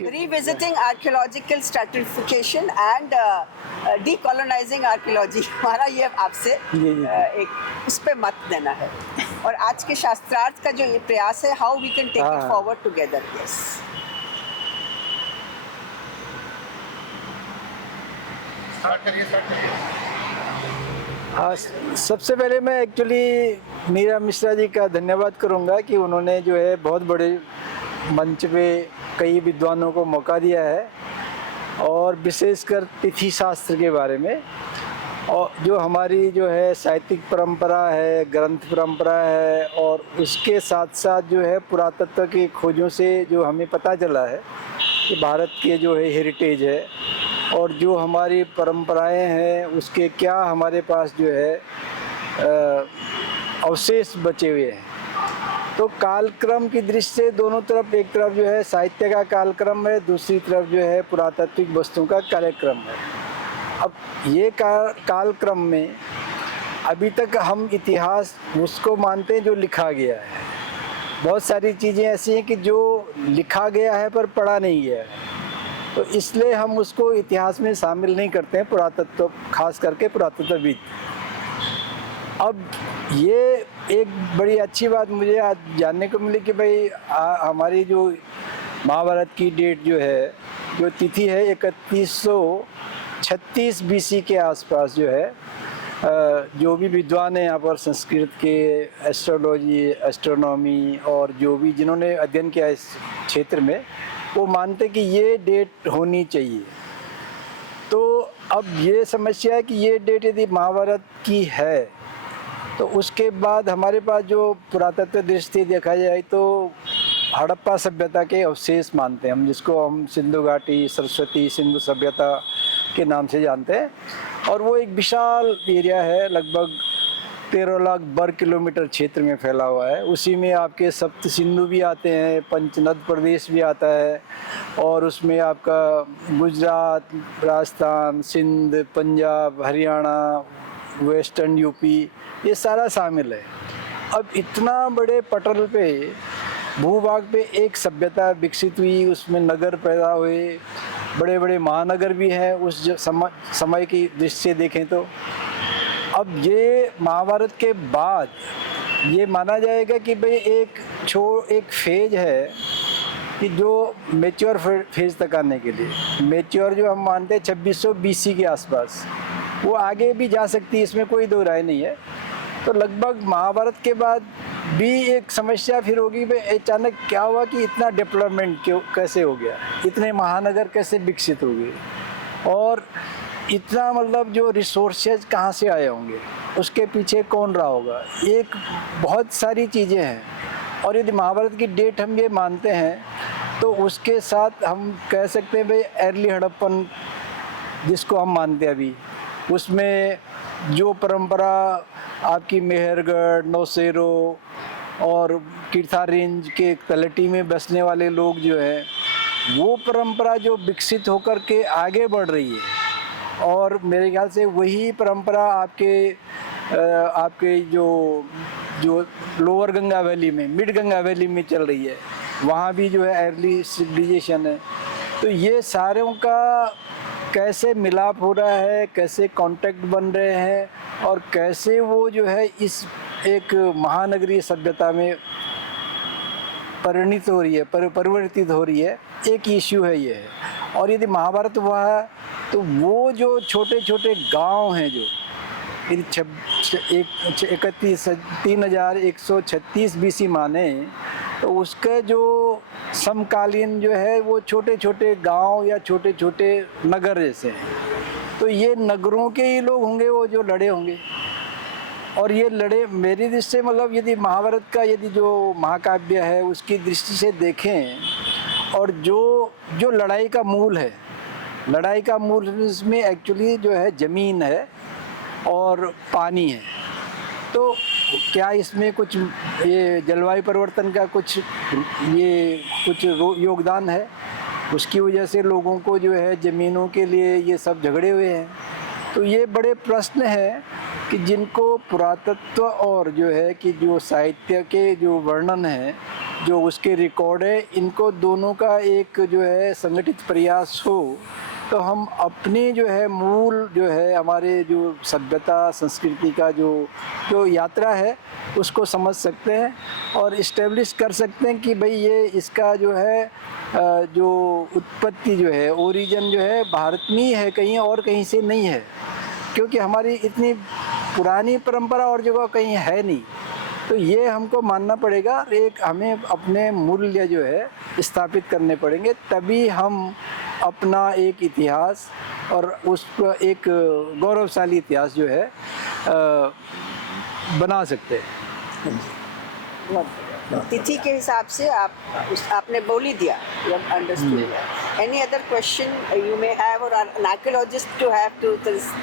उसके revisiting archaeological stratification and decolonising archaeology, हमारा ये आपसे जी। एक उस पे मत देना है। और आज के शास्त्रार्थ का जो ये प्रयास है, how we can take it हाँ। Forward together. यस, हाँ, सबसे पहले मैं एक्चुअली मीरा मिश्रा जी का धन्यवाद करूंगा कि उन्होंने जो है बहुत बड़े मंच पे कई विद्वानों को मौका दिया है और विशेषकर तिथि शास्त्र के बारे में, और जो हमारी जो है साहित्यिक परंपरा है, ग्रंथ परंपरा है, और उसके साथ साथ जो है पुरातत्व की खोजों से जो हमें पता चला है कि भारत के जो है हेरिटेज है और जो हमारी परंपराएं हैं उसके क्या हमारे पास जो है अवशेष बचे हुए हैं। तो कालक्रम की दृष्टि से दोनों तरफ, एक तरफ जो है साहित्य का कालक्रम है, दूसरी तरफ जो है पुरातात्विक वस्तुओं का कार्यक्रम है। अब ये कालक्रम में अभी तक हम इतिहास उसको मानते हैं जो लिखा गया है। बहुत सारी चीज़ें ऐसी हैं कि जो लिखा गया है पर पढ़ा नहीं गया है, तो इसलिए हम उसको इतिहास में शामिल नहीं करते हैं, पुरातत्व, खास करके पुरातत्वविद। अब ये एक बड़ी अच्छी बात मुझे आज जानने को मिली कि भाई हमारी जो महाभारत की डेट जो है, जो तिथि है 3136 BC के आसपास जो है, जो भी विद्वान हैं यहाँ पर संस्कृत के, एस्ट्रोलॉजी, एस्ट्रोनॉमी और जो भी जिन्होंने अध्ययन किया इस क्षेत्र में, वो मानते कि ये डेट होनी चाहिए। तो अब ये समस्या है कि ये डेट यदि महाभारत की है तो उसके बाद हमारे पास जो पुरातत्व दृष्टि देखा जाए तो हड़प्पा सभ्यता के अवशेष मानते हैं हम, जिसको हम सिंधु घाटी, सरस्वती सिंधु सभ्यता के नाम से जानते हैं। और वो एक विशाल एरिया है, लगभग 13 लाख वर्ग किलोमीटर क्षेत्र में फैला हुआ है। उसी में आपके सप्त सिंधु भी आते हैं, पंचनद प्रदेश भी आता है, और उसमें आपका गुजरात, राजस्थान, सिंध, पंजाब, हरियाणा, वेस्टर्न यूपी, ये सारा शामिल है। अब इतना बड़े पटल पे, भूभाग पे एक सभ्यता विकसित हुई, उसमें नगर पैदा हुए, बड़े बड़े महानगर भी हैं उस समय की दृष्टि से देखें तो। अब ये महाभारत के बाद ये माना जाएगा कि भाई एक फेज है कि जो मैच्योर फेज तक आने के लिए, मैच्योर जो हम मानते हैं 2600 BC के आसपास, वो आगे भी जा सकती है, इसमें कोई दो राय नहीं है। तो लगभग महाभारत के बाद भी एक समस्या फिर होगी, भाई अचानक क्या हुआ कि इतना डेवलपमेंट कैसे हो गया, इतने महानगर कैसे विकसित हो गए, और इतना मतलब जो रिसोर्सेज कहाँ से आए होंगे, उसके पीछे कौन रहा होगा। एक बहुत सारी चीज़ें हैं, और यदि महाभारत की डेट हम ये मानते हैं तो उसके साथ हम कह सकते हैं भाई अर्ली हड़प्पन जिसको हम मानते हैं अभी, उसमें जो परंपरा आपकी मेहरगढ़, नौशेरो और कीर्थारेंज के तलहटी में बसने वाले लोग जो है, वो परंपरा जो विकसित होकर के आगे बढ़ रही है, और मेरे ख्याल से वही परंपरा आपके जो लोअर गंगा वैली में, मिड गंगा वैली में चल रही है, वहाँ भी जो है अर्ली सिविलाइजेशन है। तो ये सारों का कैसे मिलाप हो रहा है, कैसे कांटेक्ट बन रहे हैं, और कैसे वो जो है इस एक महानगरीय सभ्यता में परिवर्तित हो रही है, एक इश्यू है ये है। और यदि महाभारत हुआ है तो वो जो छोटे छोटे गांव हैं, जो 3136 BC माने, तो उसके जो समकालीन जो है वो छोटे छोटे गांव या छोटे छोटे नगर जैसे हैं। तो ये नगरों के ही लोग होंगे वो जो लड़े होंगे, और ये लड़े मेरी दृष्टि से, मतलब यदि महाभारत का यदि जो महाकाव्य है उसकी दृष्टि से देखें, और जो लड़ाई का मूल है, लड़ाई का मूल इसमें एक्चुअली जो है ज़मीन है और पानी है। तो क्या इसमें कुछ ये जलवायु परिवर्तन का कुछ योगदान है? उसकी वजह से लोगों को जो है ज़मीनों के लिए ये सब झगड़े हुए हैं। तो ये बड़े प्रश्न हैं कि जिनको पुरातत्व और जो है कि जो साहित्य के जो वर्णन है जो उसके रिकॉर्ड है, इनको दोनों का एक जो है संगठित प्रयास हो तो हम अपनी जो है मूल जो है हमारे जो सभ्यता संस्कृति का जो यात्रा है उसको समझ सकते हैं और इस्टेब्लिश कर सकते हैं कि भाई ये इसका जो है जो उत्पत्ति जो है ओरिजिन जो है भारत में ही है, कहीं और कहीं से नहीं है, क्योंकि हमारी इतनी पुरानी परंपरा और जगह कहीं है नहीं। तो ये हमको मानना पड़ेगा और एक हमें अपने मूल्य जो है स्थापित करने पड़ेंगे, तभी हम अपना एक इतिहास और उस पर एक गौरवशाली इतिहास जो है बना सकते हैं। तिथि के हिसाब से आपने बोल ही दिया, you have understood. Any other question you may have or an archaeologist to have to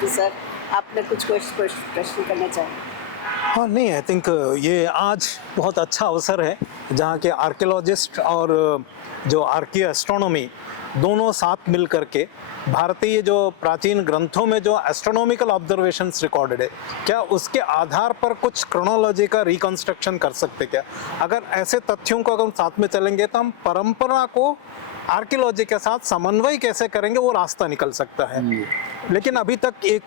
sir, आपने कुछ प्रश्न करना चाहें? हाँ नहीं, आई थिंक ये आज बहुत अच्छा अवसर है जहाँ के आर्कियोलॉजिस्ट और जो आर्कियो एस्ट्रोनॉमी दोनों साथ मिल करके भारतीय जो प्राचीन ग्रंथों में जो एस्ट्रोनॉमिकल ऑब्जर्वेशंस रिकॉर्डेड है, क्या उसके आधार पर कुछ क्रोनोलॉजी का रिकंस्ट्रक्शन कर सकते क्या? अगर ऐसे तथ्यों को अगर हम साथ में चलेंगे तो हम परंपरा को आर्कियोलॉजी के साथ समन्वय कैसे करेंगे वो रास्ता निकल सकता है। लेकिन अभी तक एक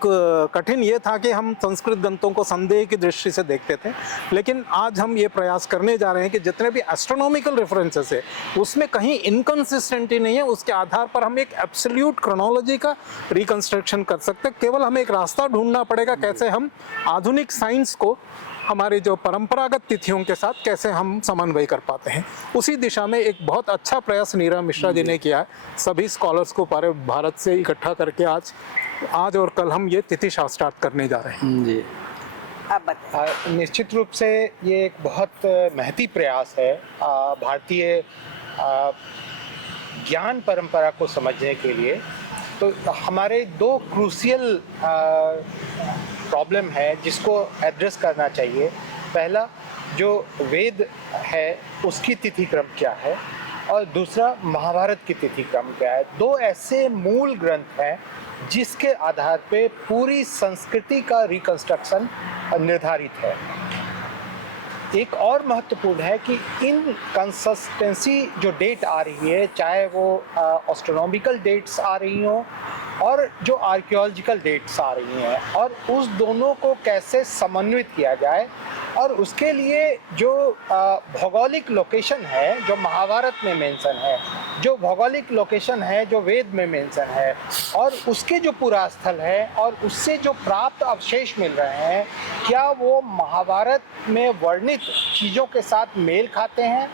कठिन ये था कि हम संस्कृत ग्रंथों को संदेह की दृष्टि से देखते थे, लेकिन आज हम ये प्रयास करने जा रहे हैं कि जितने भी एस्ट्रोनॉमिकल रेफरेंसेस है उसमें कहीं इनकंसिस्टेंटी नहीं है, उसके आधार पर हम एक एब्सोल्यूट क्रोनोलॉजी का रिकंस्ट्रक्शन कर सकते हैं। केवल हमें एक रास्ता ढूंढना पड़ेगा कैसे हम आधुनिक साइंस को हमारी जो परंपरागत तिथियों के साथ कैसे हम समन्वय कर पाते हैं। उसी दिशा में एक बहुत अच्छा प्रयास नीरा मिश्रा जी ने किया है, सभी स्कॉलर्स को पूरे भारत से इकट्ठा करके आज और कल हम ये तिथि शास्त्रार्थ करने जा रहे हैं। जी, आप बताएं। निश्चित रूप से ये एक बहुत महती प्रयास है भारतीय ज्ञान परंपरा को समझने के लिए। तो हमारे दो क्रूशियल प्रॉब्लम है जिसको एड्रेस करना चाहिए। पहला, जो वेद है उसकी तिथि क्रम क्या है, और दूसरा महाभारत की तिथि क्रम क्या है। दो ऐसे मूल ग्रंथ हैं जिसके आधार पे पूरी संस्कृति का रिकंस्ट्रक्शन निर्धारित है। एक और महत्वपूर्ण है कि इन कंसिस्टेंसी जो डेट आ रही है, चाहे वो एस्ट्रोनॉमिकल डेट्स आ रही हों और जो आर्कियोलॉजिकल डेट्स आ रही हैं, और उस दोनों को कैसे समन्वित किया जाए, और उसके लिए जो भौगोलिक लोकेशन है जो महाभारत में मेंशन है, जो भौगोलिक लोकेशन है जो वेद में मेंशन है, और उसके जो पुरास्थल है और उससे जो प्राप्त अवशेष मिल रहे हैं, क्या वो महाभारत में वर्णित चीज़ों के साथ मेल खाते हैं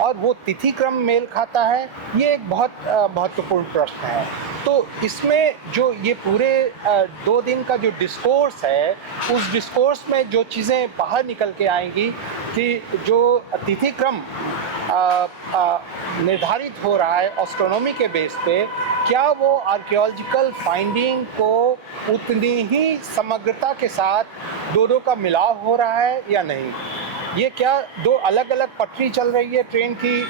और वो तिथि क्रम मेल खाता है, ये एक बहुत महत्वपूर्ण प्रश्न है। तो इसमें जो ये पूरे 2 दिन का जो डिस्कोर्स है, उस डिस्कोर्स में जो चीज़ें बाहर निकल के आएंगी कि जो तिथि क्रम निर्धारित हो रहा है एस्ट्रोनॉमी के बेस पे, क्या वो आर्कियोलॉजिकल फाइंडिंग को उतनी ही समग्रता के साथ दोनों का मिलाव हो रहा है या नहीं। ये क्या दो अलग अलग पटरी चल रही है ट्रेन की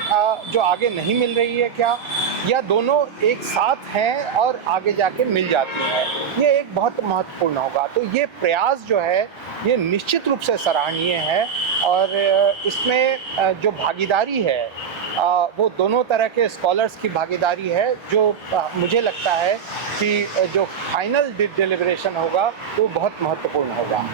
जो आगे नहीं मिल रही है क्या, या दोनों एक साथ हैं और आगे जाके मिल जाती हैं, ये एक बहुत महत्वपूर्ण होगा। तो ये प्रयास जो है ये निश्चित रूप से सराहनीय है, और इसमें जो भागीदारी है वो दोनों तरह के स्कॉलर्स की भागीदारी है, जो मुझे लगता है कि जो फाइनल डिलिब्रेशन होगा वो बहुत महत्वपूर्ण होगा।